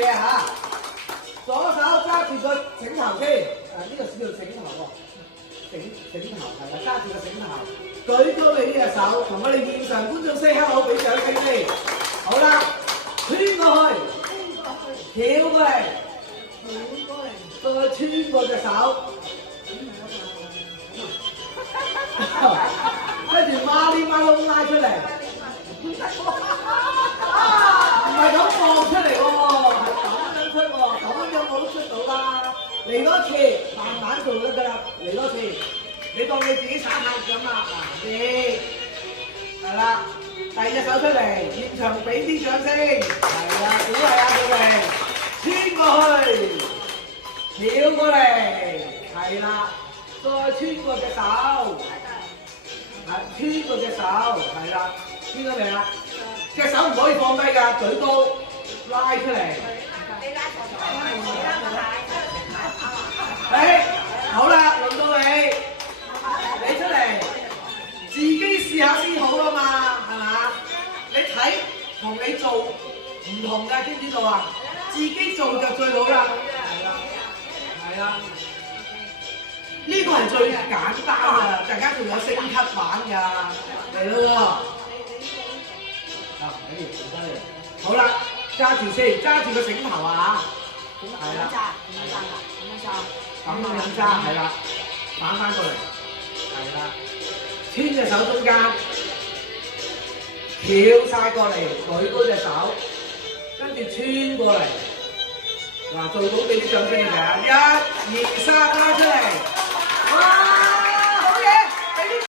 嘢嚇。左手揸住個繩頭先，呢個叫做繩頭喎，繩頭係啦，揸住個繩頭，舉高你呢隻手，同我哋現場觀眾 say hello，俾掌聲先。好啦，穿過去，跳過嚟，再穿過隻手。跟住孖啲孖窿拉出嚟，唔係咁放出嚟喎，係咁樣出喎，咁樣我都出到啦。嚟多次，慢慢做得㗎啦。嚟多次，你當你自己耍太極咁啦，嗱，係啦，第二隻手出嚟，現場俾啲掌聲，係啦，鼓勵下佢哋，穿過去，跳過嚟，係啦，再穿過隻手。穿過隻手，係啦，穿咗未啊？隻手唔可以放低㗎，舉高，拉出嚟。你拉錯咗，你拉個帶。好啦，輪到你，你出嚟，自己試下先好啊嘛，係嘛？你睇同你做唔同㗎，知唔知道啊？自己做就最好啦，係啦。呢個係最簡單啊！陣間仲有升級版㗎，嚟咯喎！好啦，揸住先，揸住個繩頭啊嚇！係啦，咁樣揸，係啦，反翻過嚟，係啦，穿隻手中間，翹晒過嚟，舉高隻手，跟住穿過嚟，嗱做到俾啲掌聲嘅，1、2、3，拉出嚟。